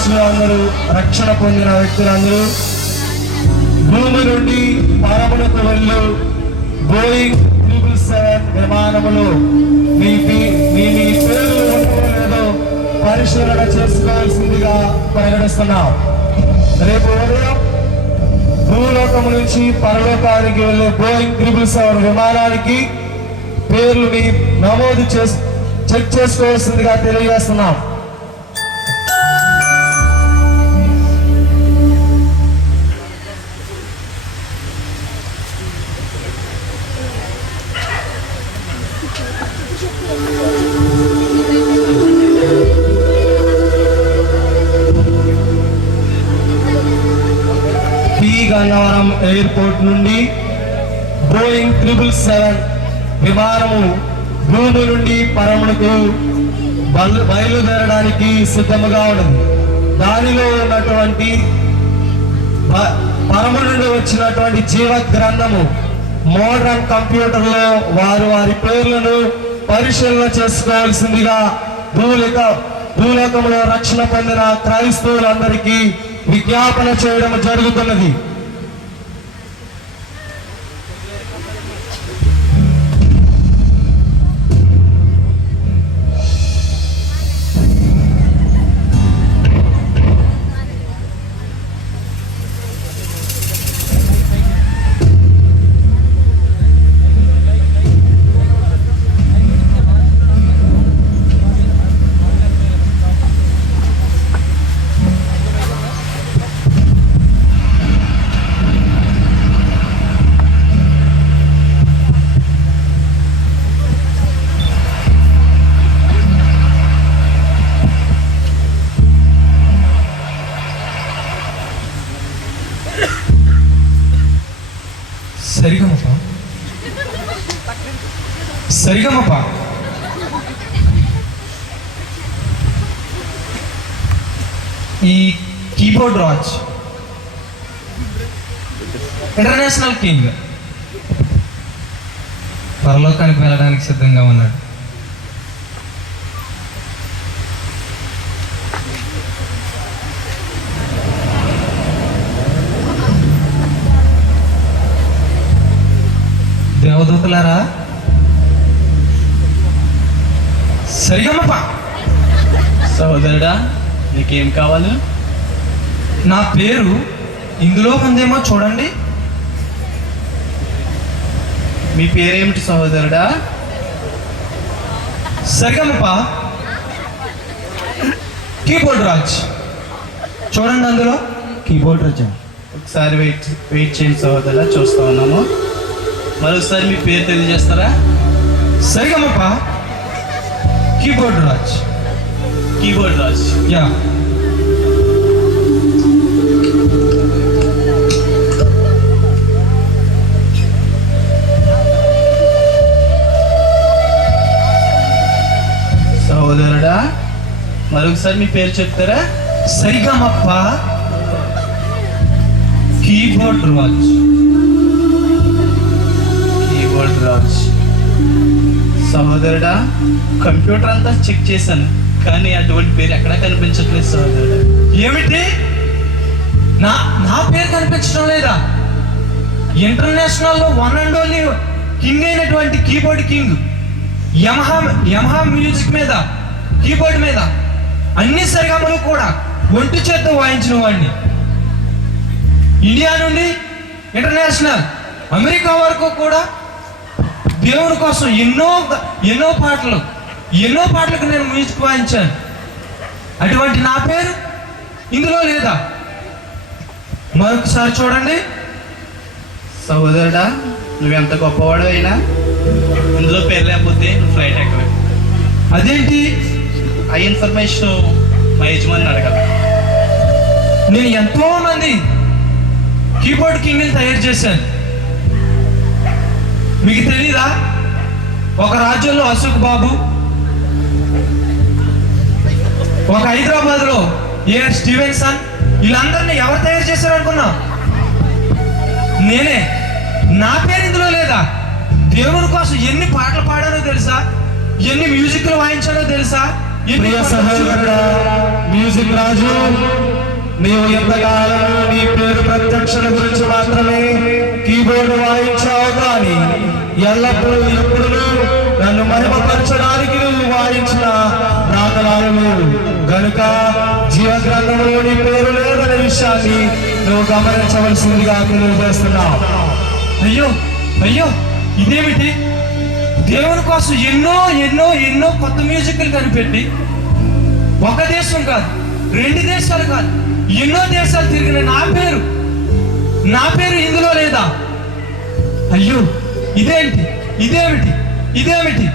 విశ్వాసులు అందరూ, రక్షణ పొందిన వ్యక్తులందరూ భూమి నుండి పరమునకు వెళ్ళు బోయింగ్ 777 విమానములో మీ పేర్లు ఉండవో లేదో పరిశీలన చేసుకోవాల్సిందిగా పరిగణిస్తున్నాం. రేపు ఉదయం భూలోకం నుంచి పరలోకానికి వెళ్ళే బోయింగ్ 777 విమానానికి పేర్లు మీ నమోదు చెక్ చేసుకోవాల్సిందిగా తెలియజేస్తున్నాం. గన్నవరం ఎయిర్పోర్ట్ నుండి బోయింగ్ 777 విమానము భూమి నుండి పరమునకు బయలుదేరడానికి సిద్ధముగా ఉన్నది. దానిలో ఉన్నటువంటి పరము నుండి వచ్చినటువంటి జీవ గ్రంథము మోడర్న్ కంప్యూటర్లో వారి పేర్లను పరిశీలన చేసుకోవాల్సిందిగా భూలోకంలో రక్షణ పొందిన క్రైస్తవులందరికీ విజ్ఞాపన చేయడం జరుగుతున్నది. సరిగమప ఈ కీబోర్డ్ రాజ్ ఇంటర్నేషనల్ కింగ్ పరలోకానికి వెళ్ళడానికి సిద్ధంగా ఉన్నాడు. దేవదూతలారా, సరిగమప. సహోదరుడా, నీకేం కావాలి? నా పేరు ఇందులో ఉందేమో చూడండి. మీ పేరేమిటి సహోదరుడా? సరిగమప కీబోర్డ్ రాజ్. చూడండి, అందులో కీబోర్డ్ రాజ్. ఒకసారి వెయిట్ చేయండి సహోదరుడా, చూస్తా ఉన్నాము. మరోసారి మీ పేరు తెలియజేస్తారా? Sarigamapa keyboard Raj. Keyboard Raj. Yeah. సహోదరుడా, మరొకసారి మీ పేరు చెప్తారా? సరిగమప కీబోర్డ్ రాజ్. కీబోర్డ్ రాజ్. సహోదరుడా, కంప్యూటర్ అంతా చెక్ చేశాను, కానీ అటువంటి పేరు ఎక్కడా కనిపించట్లేదు సహోదరుడా. ఏమిటి? నా పేరు కనిపించడం లేదా? ఇంటర్నేషనల్ లో వన్ అండ్ ఓన్లీ కింగ్ అయినటువంటి కీబోర్డ్ కింగ్, యమహా మ్యూజిక్ మీద, కీబోర్డ్ మీద అన్ని సరిగమలు కూడా ఒంటి చేత్తో వాయించిన వాడిని. ఇండియా నుండి ఇంటర్నేషనల్ అమెరికా వరకు కూడా దేవుని కోసం ఎన్నో పాటలకు నేను మ్యూజిక్ వాయించాను. అటువంటి నా పేరు ఇందులో లేదా? మరొకసారి చూడండి. సహోదరుడా, నువ్వెంత గొప్పవాడు అయినా ఇందులో పేరు లేకపోతే నువ్వు ఫ్లైట్ ఎక్కవే. అదేంటి? ఆ ఇన్ఫర్మేషన్ మా యజమాని అడగాలి. నేను ఎంతో మంది కీబోర్డ్ కింగ్ని తయారు చేశాను. మీకు తెలీదా? ఒక రాజ్యంలో అశోక్ బాబు, ఒక హైదరాబాద్లో ఏఆర్ స్టీవెన్సన్, వీళ్ళందరినీ ఎవరు తయారు చేశారు అనుకున్నా? నేనే. నా పేరు ఇందులో లేదా? దేవుని కోసం ఎన్ని పాటలు పాడానో తెలుసా? ఎన్ని మ్యూజిక్లు వాయించానో తెలుసా? ప్రియ సహోదరుడా మ్యూజిక్ రాజు, నీవు ఎంతకాలం నీ పేరు ప్రత్యక్షణ గురించి మాత్రమే కీబోర్డు వాయించావు, కానీ ఎల్లప్పుడూ ఎప్పుడు నన్ను మహిమపరచడానికి నువ్వు వాయించిన రాగలాలు గనుక జీవగ్రంథంలో నీ పేరు లేదనే విషయాన్ని నువ్వు గమనించవలసిందిగా తెలియజేస్తున్నావు. అయ్యో అయ్యో, ఇదేమిటి? దేవుని కోసం ఎన్నో ఎన్నో ఎన్నో కొత్త మ్యూజిక్లు కనిపెట్టి ఒక దేశం కాదు, 2 దేశాలు కాదు, ఎన్నో దేశాలు తిరిగిన నా పేరు ఇందులో లేదా? అయ్యో, ఇదేమిటి? ఇదేమిటి? ఇదేమిటి?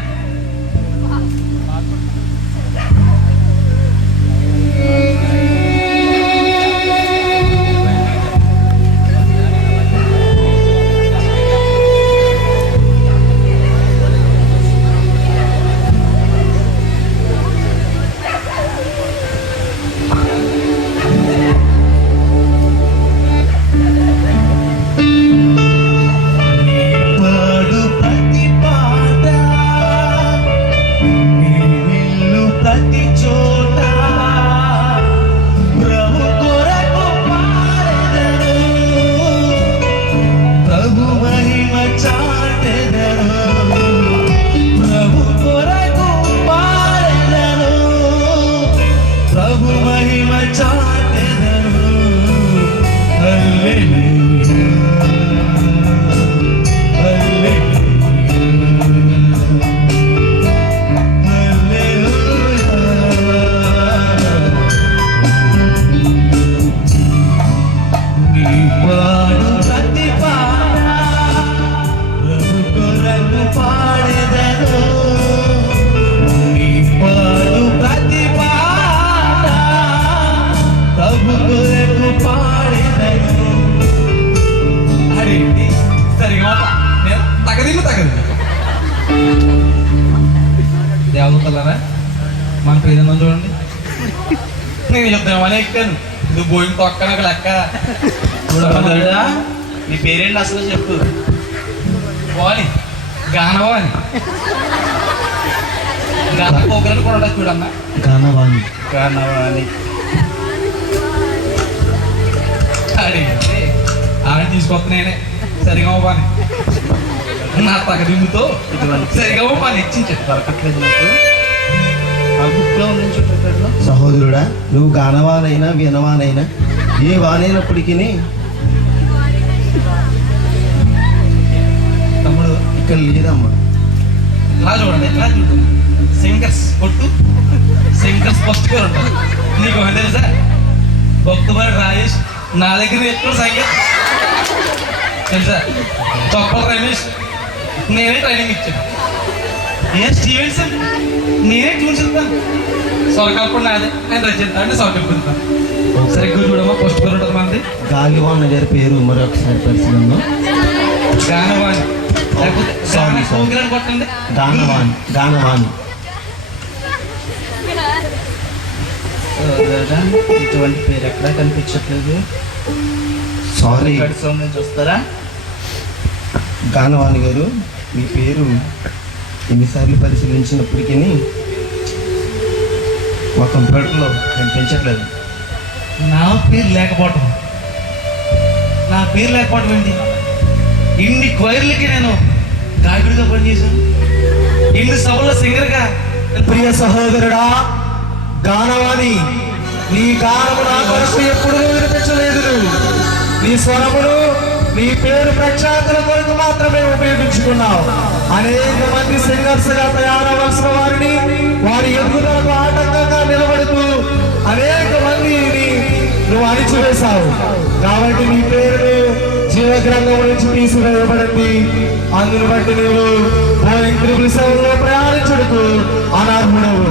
దేవతలారా, మన పేదన్నా చూడండి. నేను చెప్తామని ఎక్కాను, ఇది పోయిన తొక్కనకు లెక్క. సహోదరుడా, నీ పేరేంటి అసలు చెప్పు. వాణి, గానవాణి. గాన పోకరని కూడా ఉండదు చూడమ్మా. గానవాణి. కానవాణి. ఆవిడ తీసుకొస్తున్నానే సరిగా పని నా తగదింపుతో సరిగా పని ఇచ్చించారు. దొరకట్లేదు నాకు. ఆ బుక్లో ఉంది చూడట్లో. సహోదరుడా, నువ్వు గానవానైనా వినవానైనా ఏ వానైనప్పటికీ తమ్ముడు ఇక్కడ లేదమ్మా. ఇలా చూడండి, ఇలా చూడండి. సింగర్స్ కొట్టు, సింగర్స్ ఫస్ట్ గా ఉంటారు. నీకు తెలుసా, భక్తుమారి రాజేష్ నా దగ్గర ఎక్కువ సంగీతం తెలుసా. చొప్పల రమేష్ నేనే ట్రైనింగ్ ఇచ్చాను. ఏ స్టీవెన్సన్ నేనే ట్యూన్ చెప్తాను. స్వరకల్పన నాదే, నేను రచయిత అంటే స్వరకల్పిస్తాను. సరిగ్గా చూడమ్మా, ఫస్ట్ పేరు ఉంటుంది మనది. గాలివాన గారి పేరు మరొకసారి పరిశీలన. గానవాణి లేకపోతే గాన కోకిలని కొట్టండి. గానవాణి. గానవాణి. సహోదరుడా, ఇటువంటి పేరు ఎక్కడా కనిపించట్లేదు. సారీ సౌండ్ చూస్తారా? గానవాణి గారు, మీ పేరు ఎన్నిసార్లు పరిశీలించినప్పటికీ మా కంప్యూటర్లో కనిపించట్లేదు. నా పేరు లేకపోవటం, నా పేరు లేకపోవటం ఏంటి? ఇన్ని క్వైర్లకి నేను గాయకుడిగా పనిచేశాను, ఇన్ని సభల్లో సింగర్గా. ప్రియ సహోదరుడా గానవాణి, నీ గానము నా కొరకు ఎప్పుడు వినిపించలేదు. నీ స్వరమును నీ పేరు ప్రఖ్యాతుల కొరకు మాత్రమే ఉపయోగించుకున్నావు. అనేక మంది సింగర్స్ గా తయారవలసిన వారిని వారి ఎదుగుదలకు ఆటంకంగా నిలబడుతూ అనేక మందిని నువ్వు అణిచివేశావు. కాబట్టి నీ పేరు జీవగ్రంథం నుంచి తీసివేయబడింది. అందును బట్టి నువ్వు బోయింగ్ 777లో ప్రయాణించుటకు అనర్హుడవు.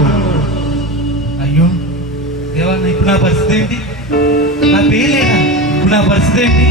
అయ్యో దేవా, ఇప్పుడు నా పరిస్థితి ఏంటి? నా పేరు లేదా? ఇప్పుడు నా పరిస్థితి ఏంటి?